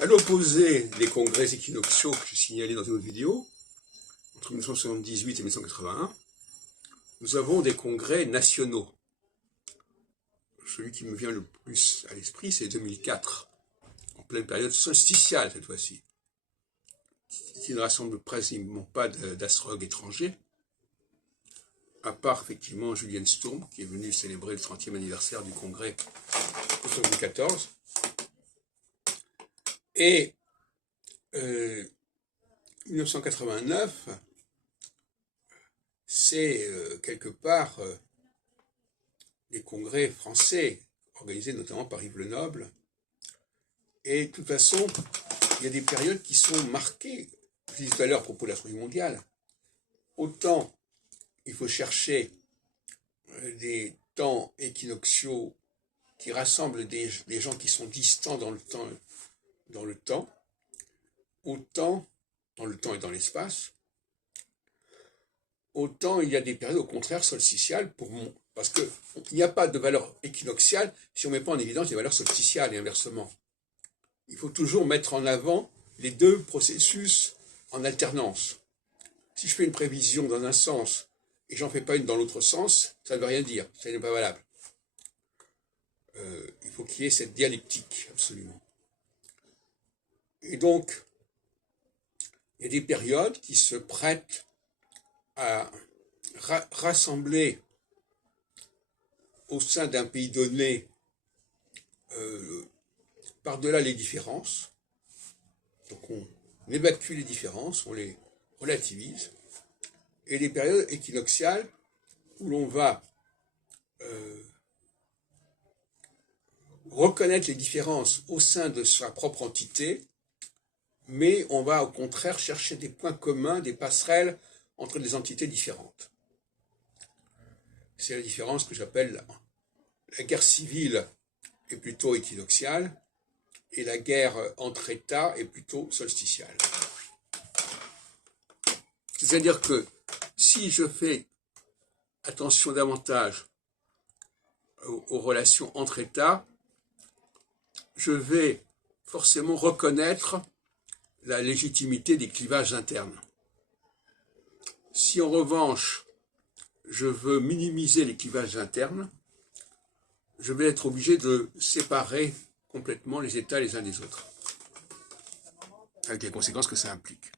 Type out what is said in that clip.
À l'opposé des congrès équinoxiaux que j'ai signalés dans une autre vidéo, entre 1978 et 1981, nous avons des congrès nationaux. Celui qui me vient le plus à l'esprit, c'est 2004, en pleine période solsticiale cette fois-ci, qui ne rassemble pratiquement pas d'astrologues étrangers, à part effectivement Julian Sturm, qui est venu célébrer le 30e anniversaire du congrès en 2014. Et 1989, c'est quelque part les congrès français, organisés notamment par Yves Lenoble. Et de toute façon, il y a des périodes qui sont marquées. Je disais tout à l'heure à propos de l'astrologie mondiale. Autant il faut chercher des temps équinoxiaux qui rassemblent des gens qui sont distants dans le temps, autant dans le temps et dans l'espace, autant il y a des périodes au contraire solsticiales parce qu'il n'y a pas de valeur équinoxiale si on ne met pas en évidence les valeurs solsticiales et inversement. Il faut toujours mettre en avant les deux processus en alternance. Si je fais une prévision dans un sens et j'en fais pas une dans l'autre sens, ça ne veut rien dire, ça n'est pas valable. Il faut qu'il y ait cette dialectique, absolument. Et donc, il y a des périodes qui se prêtent à rassembler au sein d'un pays donné par-delà les différences. Donc on évacue les différences, on les relativise. Et des périodes équinoxiales où l'on va reconnaître les différences au sein de sa propre entité, mais on va au contraire chercher des points communs, des passerelles entre des entités différentes. C'est la différence que j'appelle la guerre civile est plutôt équinoxiale et la guerre entre États est plutôt solsticiale. C'est-à-dire que si je fais attention davantage aux relations entre États, je vais forcément reconnaître la légitimité des clivages internes. Si en revanche, je veux minimiser les clivages internes, je vais être obligé de séparer complètement les États les uns des autres, avec les conséquences que ça implique.